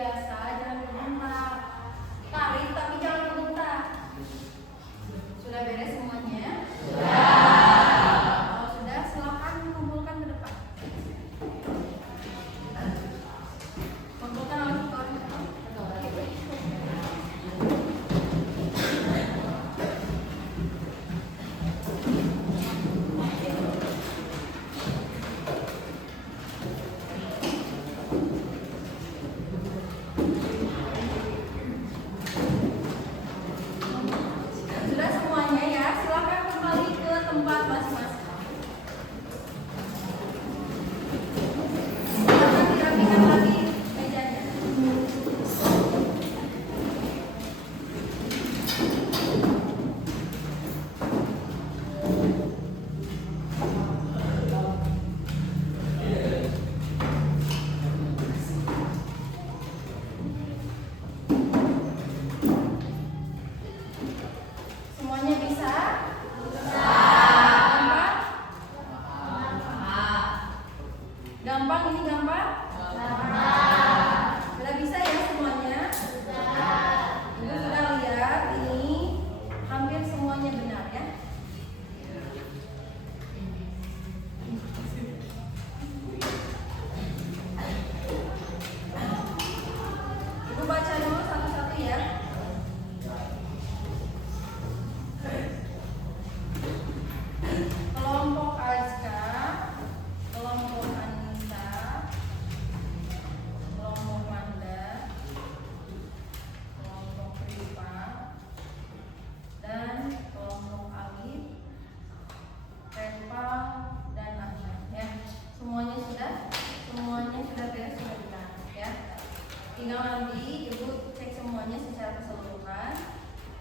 biasa, jangan membentak. Tarik tapi jangan membentak. Sudah beres semuanya? Kalau sudah, silakan kumpulkan ke depan. Kumpulkan langsung ke orang depan. Sudah semuanya ya, silakan kembali ke tempat masing-masing. Silakan dirapikan lagi mejanya. Semuanya bisa? Gampang? Gampang, ini gampang? Sudah bisa ya semuanya? Ibu sudah lihat ini hampir semuanya benar ya? Ibu baca dulu satu-satu ya. Kelompok Azka, kelompok Anissa, kelompok Manda, kelompok Rifa, dan kelompok Alif, Reva, dan Asya. Ya, semuanya sudah beres, sudah benar ya. Tinggal nanti ibu cek semuanya secara keseluruhan.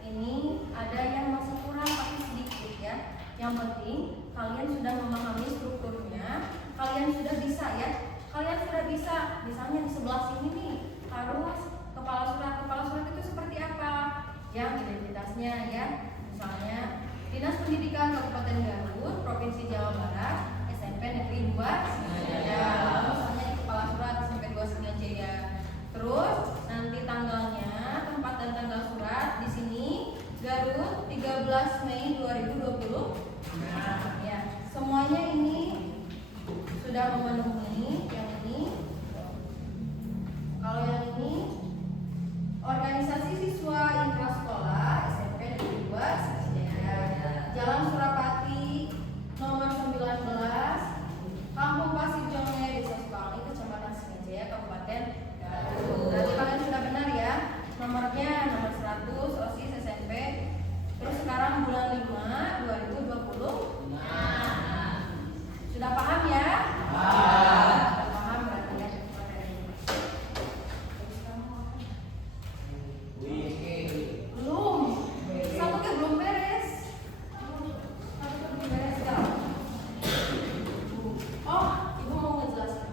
Ini ada yang masih kurang tapi sedikit ya. Yang penting kalian sudah memahami strukturnya, kalian sudah bisa ya. Kalian sudah bisa, misalnya di sebelah sini nih harus kepala surat itu seperti apa? Yang identitasnya ya. Misalnya Dinas Pendidikan Kabupaten Garut, Provinsi Jawa Barat, SMP Negeri 2 Singajaya. Misalnya di kepala surat SMP 2 Singajaya. Terus nanti tanggalnya, tempat dan tanggal surat di sini Garut 13 Mei 2020. Nah, ya, semuanya ini sudah memenuhi. Yang ini, kalau yang ini organisasi siswa intrasekolah SMP Negeri 2 Singajaya, Jalan Surapati nomor 19, Kampung Pasir Jonge, Desa Sukangi, Kecamatan Singajaya, Kabupaten Garut. Berarti kalian sudah benar ya. Nomornya nomor 100 OSIS SMP. Terus sekarang bulan 5 2020. Sudah paham ya? Sudah paham berarti ya. Belum. Satu ke belum beres. Gak? Oh, ibu mau ngejelasin.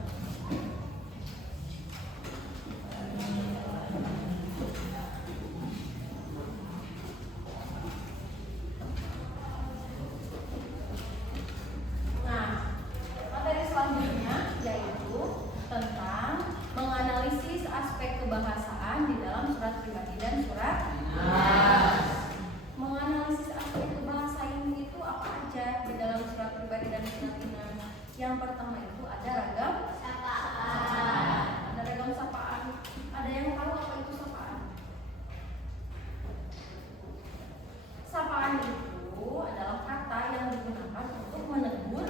Nah, materi selanjutnya yaitu tentang menganalisis aspek kebahasaan di dalam surat pribadi dan surat dinas. Menganalisis aspek kebahasaan itu apa aja di dalam surat pribadi dan surat dinas? Yang pertama itu ada ragam sapaan. Ada ragam sapaan. Ada yang tahu apa itu sapaan? Sapaan itu adalah kata yang digunakan untuk menegur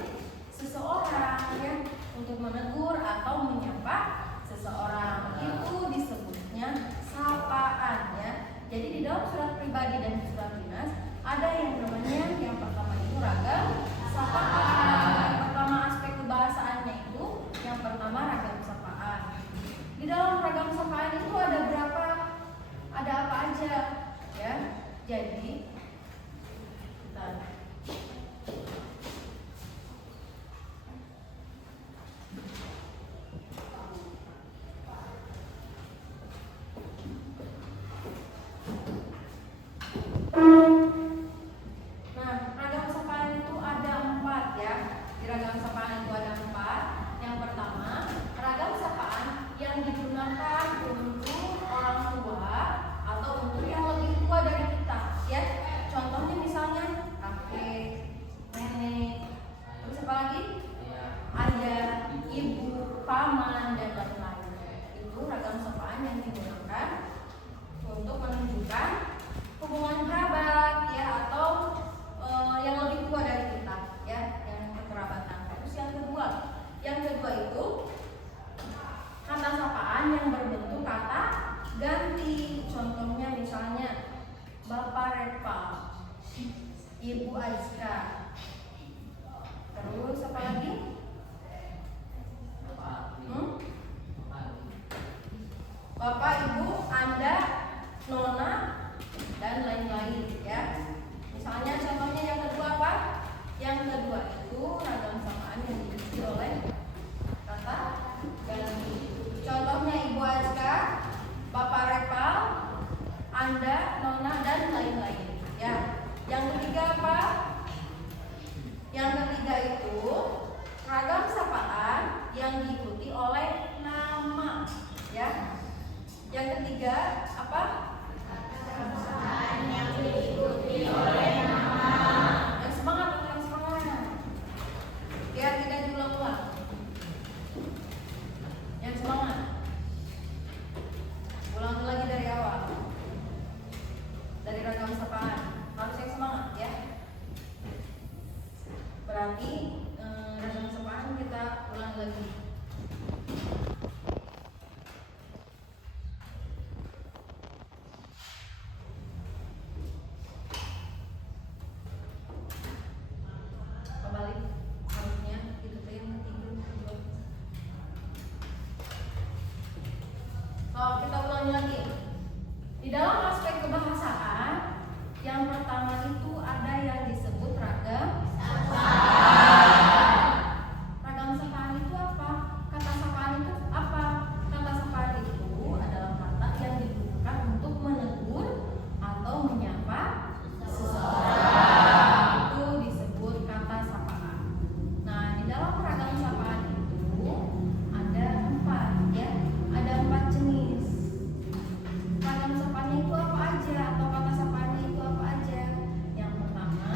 seseorang ya, untuk menegur atau menyapa seseorang. Itu disebutnya sapaan ya. Ibu Azka. Terus apa lagi? Bapak, Ibu, Anda, Nona, dan lain-lain ya. Misalnya contohnya yang kedua apa? Yang kedua itu ragam sapaan yang diisi oleh kata ganti. Contohnya Ibu Azka, Bapak Repal, Anda, Nona, dan lain-lain ya. Yang ketiga apa? Yang ketiga itu ragam sapaan yang diikuti oleh nama ya. Yang ketiga apa? Ragam sapaan yang diikuti oleh nama. Yang semangat, yang semangat. Biar tidak diulang-ulang. Yang semangat. Ulang lagi dari awal. Dari ragam sapaan. Harus yang semangat ya. Berarti ragam sapaan kita ulang lagi. Kembali harusnya itu yang tidur. Kita ulangi lagi. Di dalam aspek kebahasaan, yang pertama itu ada yang disebut ragam sapaan. Ragam sapaan itu apa? Kata sapaan itu apa? Kata sapaan itu adalah kata yang digunakan untuk menegur atau menyapa seseorang. Itu disebut kata sapaan. Nah, di dalam ragam sapaan itu ada 4 ya. Ada 4 jenis. Ragam sapaannya itu apa aja atau kata sapaannya itu apa aja? Yang pertama,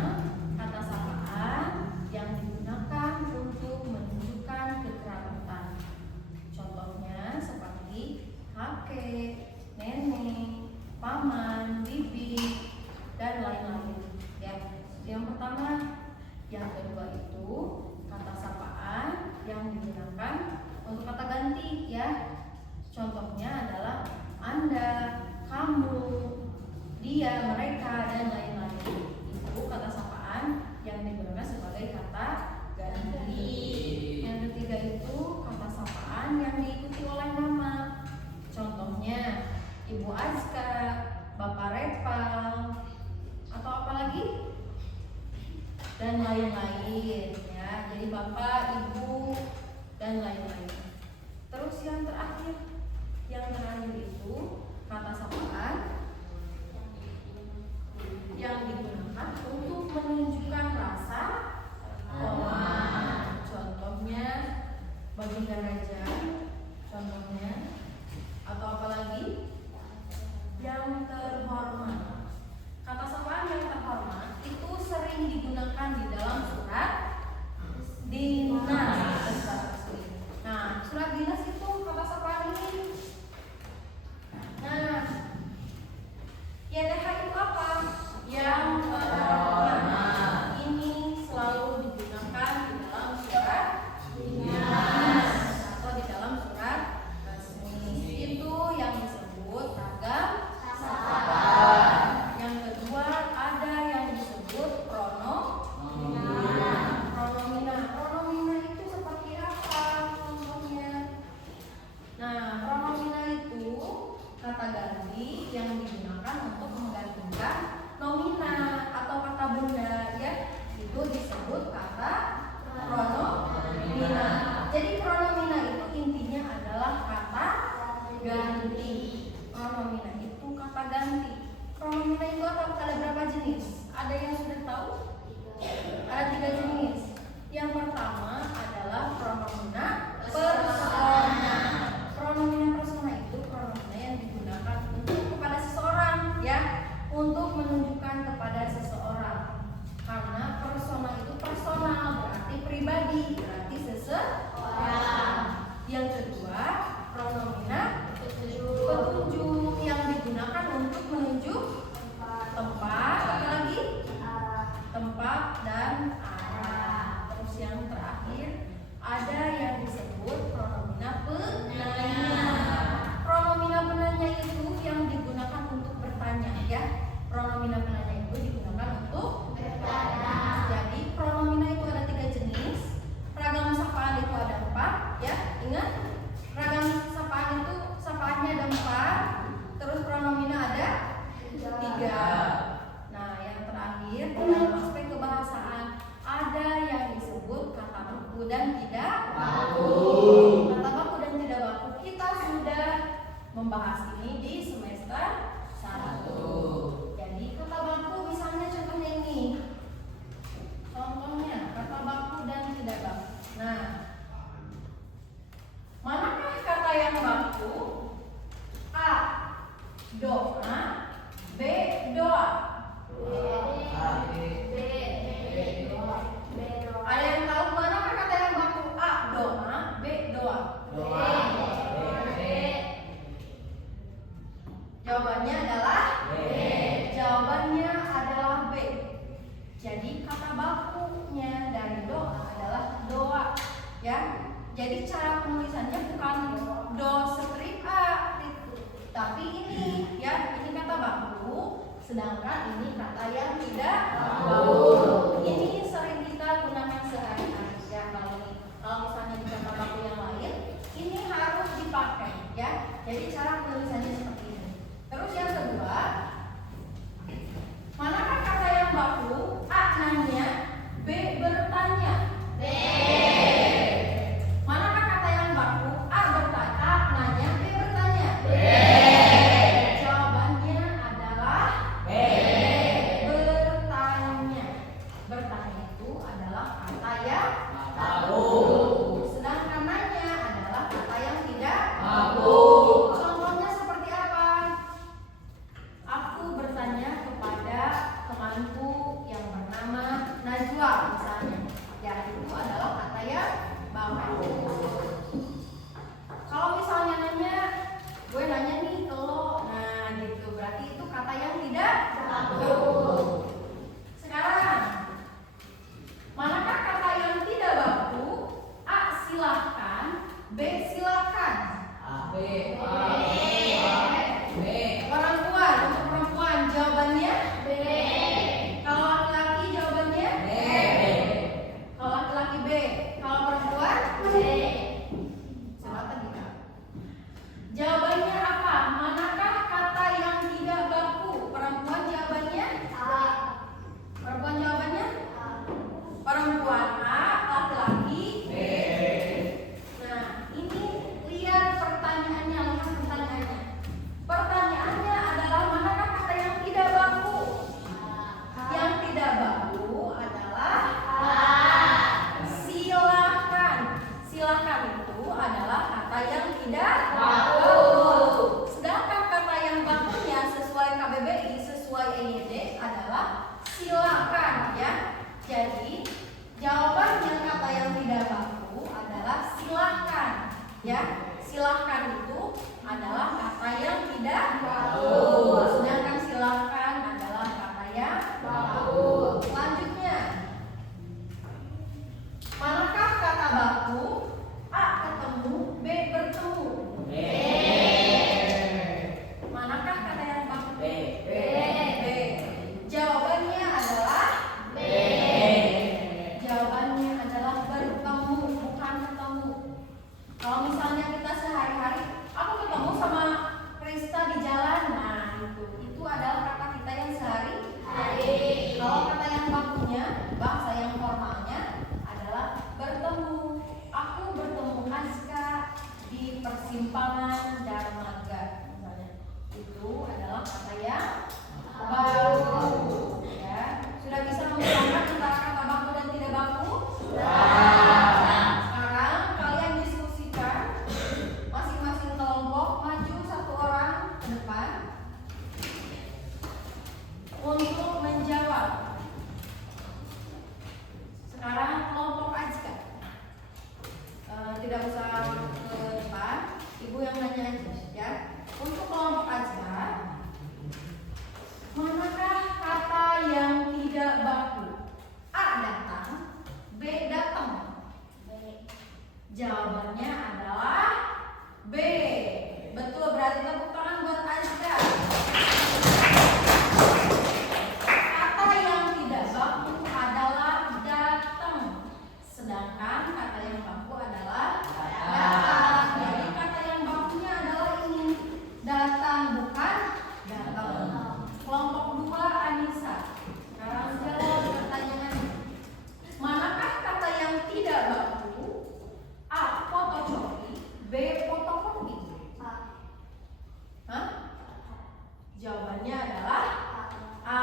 kata sapaan yang digunakan untuk menunjukkan kekerabatan. Contohnya seperti kakek, nenek, paman, bibi, dan lain-lain. Ya, yang pertama. Yang kedua itu kata sapaan yang digunakan untuk kata ganti ya. Contohnya adalah Anda, kamu, dia, mereka, dan lain-lain. Itu kata sapaan yang digunakan sebagai kata ganti. Yang ketiga itu kata sapaan yang diikuti oleh nama. Contohnya Ibu Azka, Bapak Repal, atau apa lagi? Dan lain-lain ya. Jadi Bapak, Ibu, dan lain-lain. Terus yang terakhir itu kata sapaan yang digunakan untuk menunjukkan rasa hormat. Contohnya baginda raja, contohnya, atau apalagi yang terhormat. Kata sapaan yang terhormat itu sering digunakan di dalam surat dinas. Nah, surat dinas itu kata sapaan ini. Nah, YTH itu apa? Yang terhormat. Ini selalu digunakan di dalam surat dinas atau di dalam surat resmi. Itu yang disebut ragam sapaan. Yang kedua ada yang disebut pronomina. Pronomina itu seperti apa contohnya? Nah, pronomina itu kata ganti yang digunakan untuk menggantikan nomina atau kata benda ya. Itu disebut kata pronomina. Jadi pronomina itu intinya adalah kata ganti. Pronomina itu kata ganti. Pronomina itu ada berapa jenis? Ada yang sudah tahu? Ada 3 jenis. Yang pertama adalah pronomina persona. Pronomina persona itu pronomina yang digunakan untuk kepada seseorang ya, untuk menunjukkan kepada seseorang. Karena persona itu personal, berarti pribadi, berarti seseorang. Yang kedua, pronomina petunjuk yang digunakan untuk menunjuk tempat, apa lagi? Tempat dan arah. Terus yang terakhir di semester 1. Jadi kata baku misalnya contohnya ini. Contohnya kata baku dan tidak baku. Nah, manakah kata yang baku? A. Doa. B. Doa. Ada yang tahu manakah kata yang baku? A. Doa. B. Doa. Jawabannya adalah B. Jawabannya adalah B. Jadi kata bakunya dari doa adalah doa, ya. Jadi cara penulisannya bukan do strip A, tapi ini, ya, ini kata baku, sedangkan ini kata yang tidak baku. Ini sering kita gunakan sehari-hari, ya. Kalau misalnya di kata baku yang lain, ini harus dipakai, ya. Jadi cara penulisannya seperti ini. Terus yang kedua, manakah kata yang baku? A. Nanya. B. Bertanya. B. Manakah kata yang baku? A. Bertanya. A. Nanya. B. Bertanya. B. Jawabannya adalah B. Bertanya. Bertanya itu adalah kata yang baku. Sedangkan nanya adalah kata yang tidak baku. Contohnya seperti apa? Aku bertanya kepada temanku yang bernama Najwa misalnya. Ya, itu adalah kata yang baku. Kalau misalnya nanya, gue nanya nih ke lo, nah gitu, berarti itu kata yang tidak baku. Sekarang, manakah kata yang tidak baku? A. Silahkan. B. Silakan. B. Perempuan, untuk perempuan jawabannya B. Kalau laki-laki jawabannya B. Kalau laki-laki B. Kalau perempuan B. Coba tadi Kak. Jawabannya apa? Manakah kata yang tidak baku? Perempuan jawabannya A. Perempuan jawabannya A. Perempuan A, laki-laki B. Nah, ini lihat pertanyaannya, lihat pertanyaannya. Pertanyaannya adalah manakah kata yang tidak baku? Yang tidak baku adalah A. Silakan. Silakan itu adalah kata yang tidak baku. Sedangkan kata yang bakunya sesuai KBBI, sesuai EYD adalah silakan, ya. Jadi jawabannya kata yang tidak baku adalah silakan, ya. Silakan itu adalah kata yang tidak baku. Sedangkan silakan adalah kata yang baku. Selanjutnya, manakah kata baku? A. Ketemu. B. Bertemu. B. Manakah kata yang baku? B. B. Jawabannya adalah B. Jawabannya adalah bertemu, bukan ketemu. Kalau misalnya kita sehari-hari, aku ketemu sama Krista di jalan, nah itu adalah kata kita yang sehari-hari. Kalau kata yang bakunya, bahasa yang formalnya adalah bertemu. Aku bertemu Azka di persimpangan Darmaga, misalnya. Itu adalah kata yang baku, ya. Sudah bisa membedakan antara kata baku dan tidak baku? Sekarang kalian diskusikan, masing-masing kelompok maju satu orang ke depan untuk menjawab. Sekarang kelompok Azka, tidak usah ke depan, ibu yang nanya aja, ya. Untuk kelompok Azka, manakah kata yang tidak baku? A. Datang. B. Datang. Jawabannya adalah B. Betul, berarti tepuk tangan buat Azka. Kata yang tidak baku adalah datang. Sedangkan kata yang baku adalah datang. Jadi kata yang bakunya adalah ini, datang, bukan datang. Kelompok 2 Anissa. Sekarang jawab pertanyaan. Manakah kata yang tidak baku? A. Fotokopi. B. Fotokopi. Hah? Jawabannya adalah A.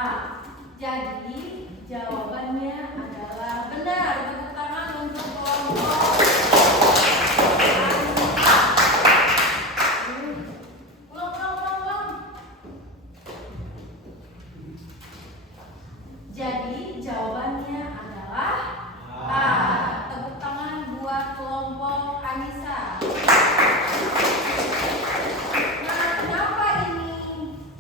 Jadi jawabannya adalah benar. Tepuk tangan untuk kelompok ulang. Jadi jawabannya adalah A. Tepuk tangan buat kelompok Anissa. Nah, kenapa ini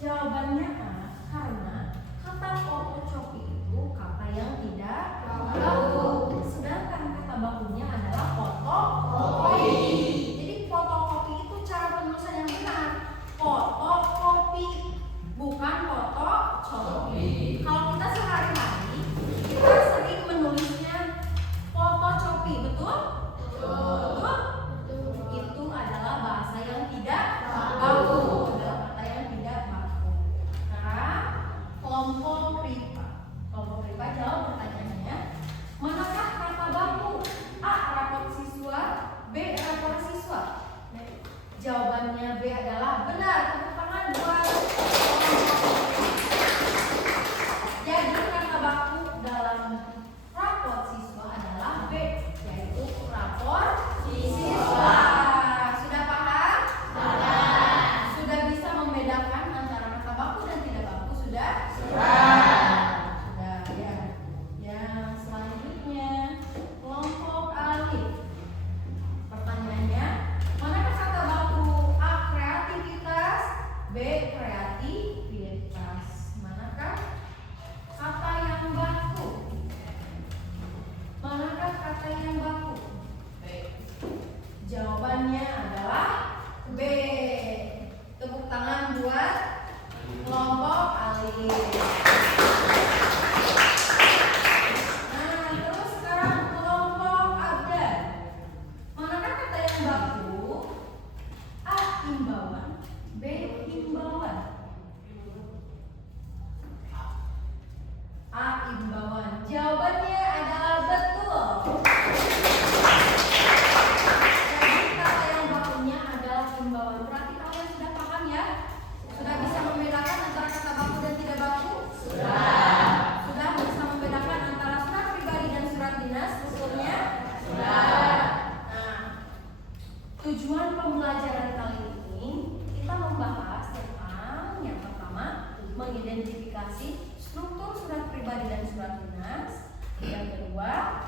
jawabannya A? Karena kata fotokopi itu kata yang tidak baku. Sedangkan kata bakunya adalah fotokopi. Jadi fotokopi itu cara penulisan yang benar. Fotokopi, bukan fotocopi. Kalau kita sehari-hari kita sering menulisnya fotocopi, betul? Betul? Itu adalah bahasa yang tidak baku, adalah kata yang tidak baku. Nah, kelompok Riva jawab pertanyaannya. Manakah kata baku? A. Rapor siswa, B. Rapor siswa. Jawabannya B adalah benar. Tepuk tangan buat jadi kata baku dalam rapor siswa adalah B, yaitu rapor siswa. Sudah paham? Sudah bisa membedakan antara kata baku dan tidak baku? Sudah ya. Yang selanjutnya kelompok Alif. Pertanyaannya, manakah kata baku? A. Kreativitas, B. Kreativitas. Manakah kata yang baku? Manakah kata yang baku? Jawabannya adalah B. Tepuk tangan buat kelompok Alif. Nah, terus sekarang kelompok Abdan. Manakah kata yang baku? A. Imbauan, B. Himbauan. A. Imbauan. Jawabannya adalah betul. Jadi kata yang bakunya adalah himbauan. Berarti kalian sudah paham ya? Sudah bisa membedakan antara kata baku dan tidak baku? Sudah bisa membedakan antara surat pribadi dan surat dinas usulnya? Nah, tujuan pembelajaran kali ini kita membahas tentang yang pertama, mengidentifikasi struktur surat pribadi dan surat dinas. Yang kedua,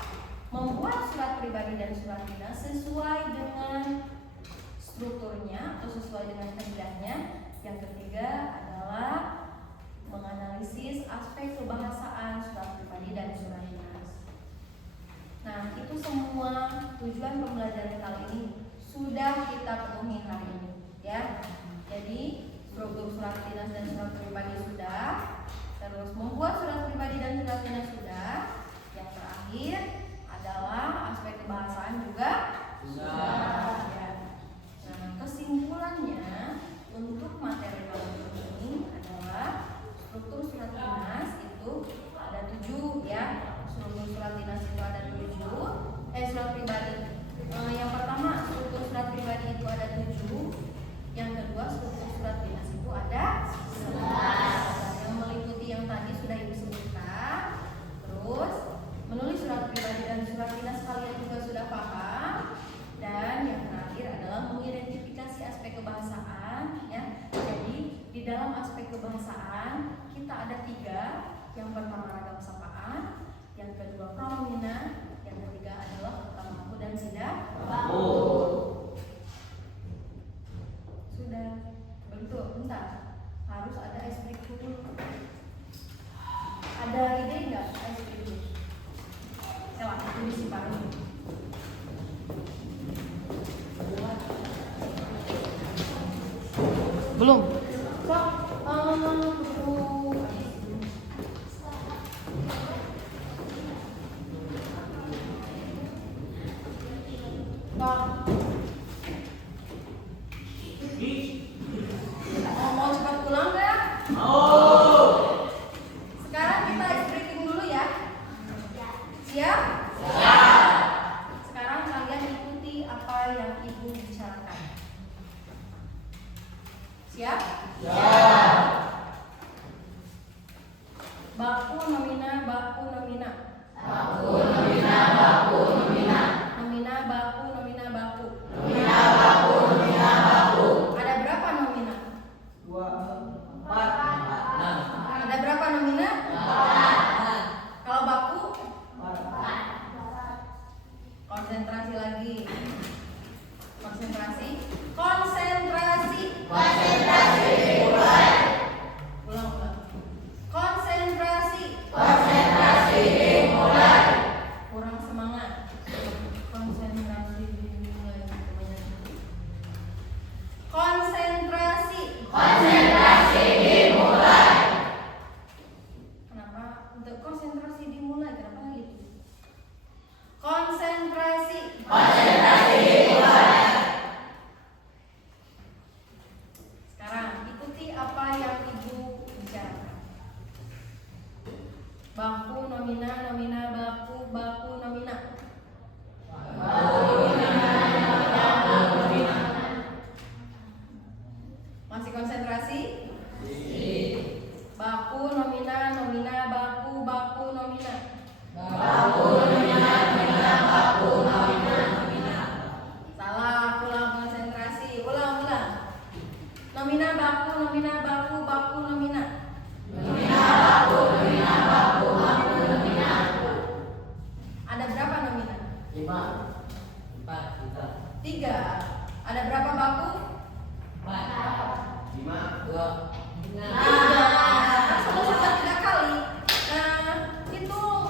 membuat surat pribadi dan surat dinas sesuai dengan strukturnya atau sesuai dengan kehendaknya. Yang ketiga adalah menganalisis aspek kebahasaan surat pribadi dan surat dinas. Nah, itu semua tujuan pembelajaran kali ini sudah kita penuhi hari ini, ya. Jadi struktur surat dinas dan surat pribadi sudah, terus membuat surat pribadi dan surat dinas sudah. Yang terakhir adalah aspek kebahasaan juga sudah. Ya. Nah, kesimpulannya untuk materi kali ini adalah struktur surat dinas itu ada 7 ya. Struktur surat dinas itu ada 7. Surat pribadi. Yang pertama struktur surat pribadi itu ada 7. Yang kedua struktur surat dinas itu ada 11. Yang meliputi yang tadi sudah Ibu sebutkan. Terus menulis surat pribadi dan surat dinas kalian juga sudah paham. Dan yang terakhir adalah mengidentifikasi aspek kebahasaan ya. Jadi di dalam aspek kebahasaan kita ada 3. Yang pertama ragam sapaan, yang kedua pronomina, yang ketiga adalah kata baku dan tidak baku. Sudah bentuk, bentar. Harus ada esprit dulu. Ada ide enggak esprit dulu? Coba itu disimpan dulu. Belum. Mau cepat pulang nggak? Sekarang kita breaking dulu ya. Siap? Sekarang kalian ikuti apa yang Ibu bicarakan. Siap? Sama-sama 3 kali. Nah, hitung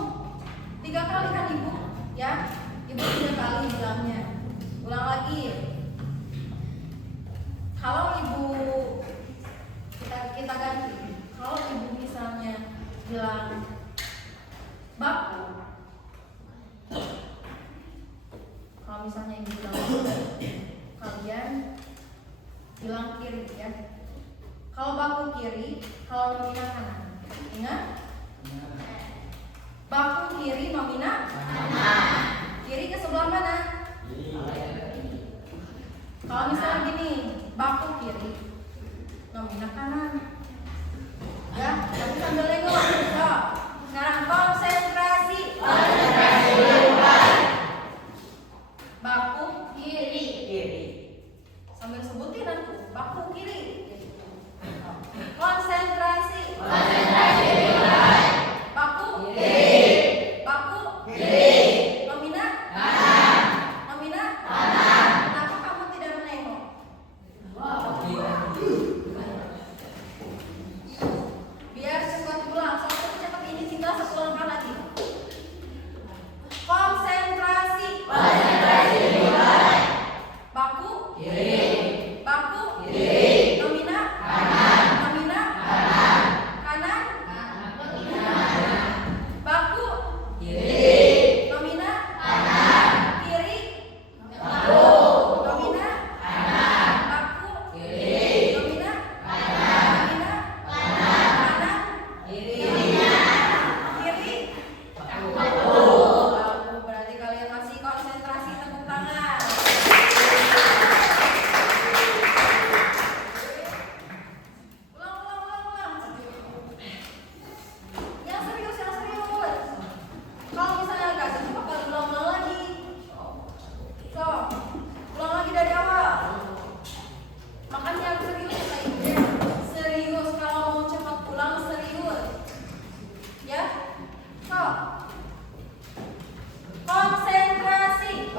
3 kali kan Ibu, ya. Ibu 3 kali bilangnya. Ulang lagi. Kalau Ibu kita ganti. Kalau Ibu misalnya bilang baku, kalau misalnya Ibu bilang baku, kalian bilang kiri, ya. Kalau baku kiri, kalau nomina kanan. Ingat? Baku kiri, nomina kanan. Kiri ke sebelah mana? Kalau misalnya gini, baku kiri, nomina kanan. Ya, tapi sambil lego. So, sekarang konsentrasi. Baku kiri. Sambil sebutin aku, baku kiri. Konsentrasi. Baku kiri. Baku kiri. Nomina kanan. Nomina kanan. Kenapa kamu tidak menengok? Biar cepat pulang. Soalnya cepat ini tinggal 1 langkah lagi. Konsentrasi. Baku kiri. Baku kiri. Nomina kanan. Nomina kanan. Kanan. Baku kiri. Nomina kanan. Kiri. Baku. Nomina kanan. Baku kiri. Nomina kanan. Nomina kanan. Kiri. Kiri. Baku. Berarti kalian masih konsentrasi, tepuk tangan. Ulang. Yang serius. Kalau misalnya agak susah, bakal ulang lagi. So, ulang lagi dari awal. Makanya harus serius kayak gitu. Serius, kalau mau cepat pulang serius. Ya. So, konsentrasi.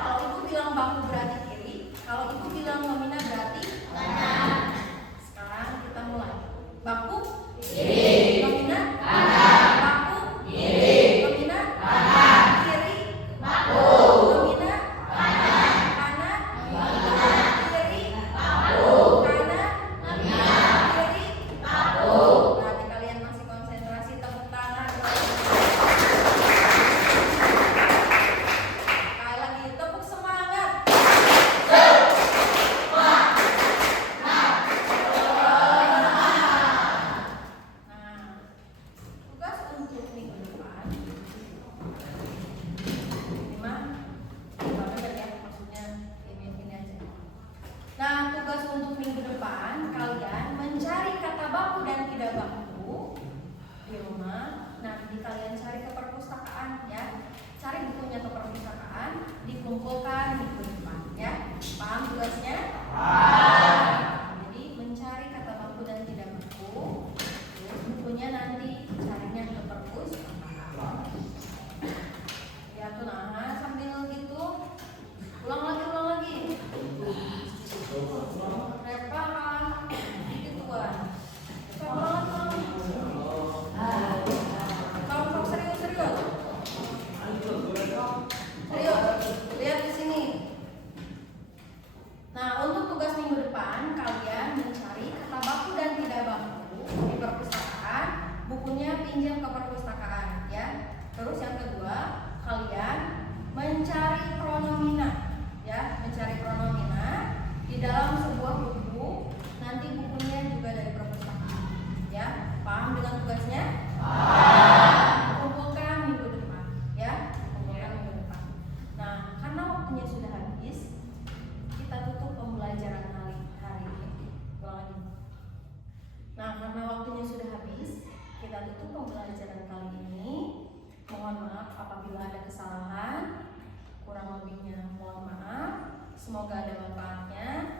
Kalau Ibu bilang baku berarti kiri, kalau Ibu bilang nomina berarti kanan. Sekarang kita mulai. Baku kiri. Nomina kanan. Baku kiri. Nomina kanan. Kiri. Baku. Nomina kanan. Kanan. Nomina kiri. Baku. Kanan. Nomina kiri. Baku. Berarti kalian masih konsentrasi, tepuk tangan. Sekali lagi, tepuk semangat. Nah, tugas untuk minggu depan. Ini mah banget ya, maksudnya ini aja. Nah, tugas untuk minggu depan kalian mencari kata baku dan tidak baku di rumah. Nanti kalian cari ke perpustakaan, ya. Cari bukunya ke perpustakaan, dikumpulkan minggu depan, ya. Paham tugasnya? Jadi mencari kata baku dan tidak baku. Terus bukunya nanti carinya ke perpustakaan. Ya tuh, nah sambil gitu ulang lagi. Repa gituan. Ulang lagi. Kamu serius. Lihat di sini. Nah, untuk tugas minggu depan kalian mencari kata baku dan tidak baku di perpustakaan. Bukunya pinjam ke perpustakaan, ya. Terus yang kedua, kalian mencari pronomina, ya. Mencari pronomina di dalam sebuah buku. Nanti bukunya juga dari perpustakaan, ya. Paham dengan tugasnya? Kumpulkan minggu depan, ya. Kumpulkan minggu depan. Nah, karena waktunya sudah habis, kita tutup pembelajaran hari ini. Ulang lagi. Nah, karena waktunya sudah habis, kita tutup pembelajaran kali ini. Mohon maaf apabila ada kesalahan, kurang lebihnya mohon maaf. Semoga ada manfaatnya.